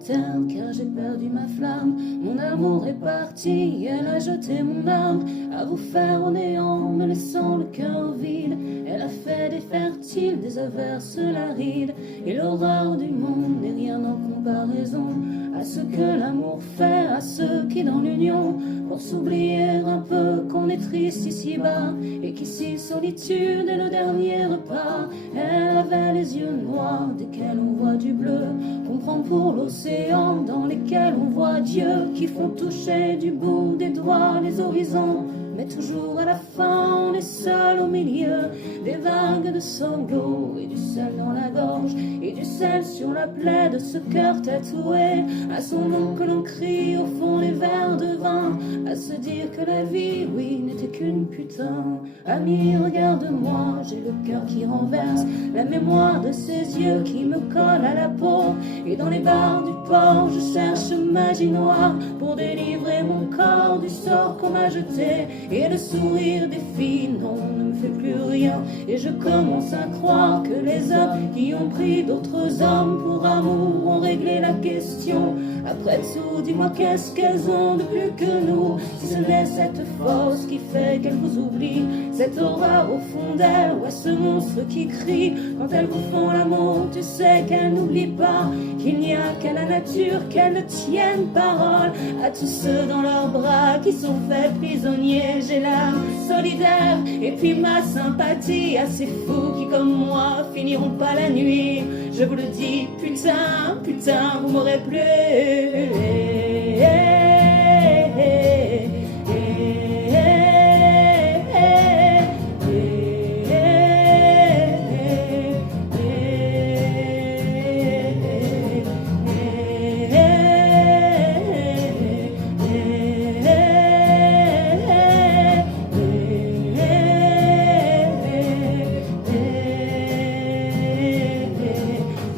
lanterne, car j'ai perdu ma flamme. Mon amour est parti, elle a jeté mon âme à vous faire au néant, me laissant le cœur vide. Elle a fait des fertiles, des averses larides, et l'horreur du monde n'est rien en comparaison à ce que l'amour fait à ceux qui dans l'union, pour s'oublier un peu qu'on est triste ici-bas, et qu'ici solitude est le dernier repas. Elle avait les yeux noirs desquels on voit du bleu, qu'on prend pour l'océan dans lesquels on voit Dieu, qui font toucher du bout des doigts les horizons. Mais toujours à la fin, on est seul au milieu des vagues de sanglots et du sel dans la gorge et du sel sur la plaie de ce cœur tatoué à son nom que l'on crie au fond des verres de vin, à se dire que la vie, oui, n'était qu'une putain. Ami, regarde-moi, j'ai le cœur qui renverse, la mémoire de ses yeux qui me colle à la peau, et dans les bars du port, je cherche magie noire pour délivrer mon corps du sort qu'on m'a jeté. Et le sourire des filles, non, ne me fait plus rien. Et je commence à croire que les hommes qui ont pris d'autres hommes pour amour ont réglé la question. Après tout, dis-moi qu'est-ce qu'elles ont de plus que nous, si ce n'est cette force qui fait qu'elles vous oublient, cette aura au fond d'elles, ou à ce monstre qui crie quand elles vous font l'amour. Tu sais qu'elles n'oublient pas qu'il n'y a qu'à la nature qu'elles ne tiennent parole à tous ceux dans leurs bras qui sont faits prisonniers. J'ai l'âme solidaire et puis ma sympathie à ces fous qui comme moi finiront pas la nuit. Je vous le dis, putain, putain, vous m'aurez plu.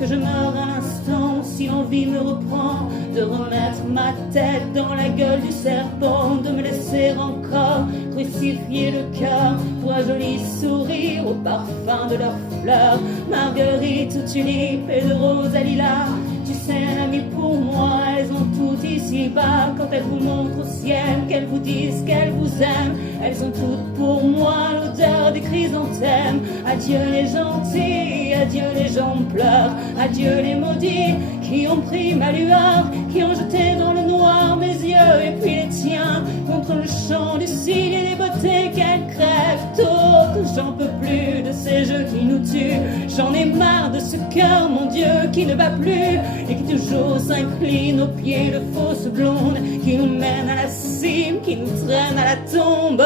Que je meure à l'instant si l'envie me reprend de remettre ma tête dans la gueule du serpent, de me laisser encore crucifier le cœur pour un joli sourire au parfum de leurs fleurs, marguerite ou tulipe et de rose à lilas. Tu sais, ami, pour moi, elles ont tout ici-bas. Quand elles vous montrent au ciel, qu'elles vous disent qu'elles vous aiment, elles ont toutes pour moi l'odeur des chrysanthèmes. Adieu les gentils, adieu les gens pleurent, adieu les maudits qui ont pris ma lueur, qui ont jeté dans le noir mes yeux et puis les tiens contre le champ du cil et les beautés qu'elles crèvent toutes. J'en peux plus de ces jeux qui nous tuent, j'en ai marre de ce cœur, mon Dieu, qui ne bat plus et qui toujours s'incline aux pieds de fausses blondes, qui nous mènent à la cime, qui nous traînent à la tombe.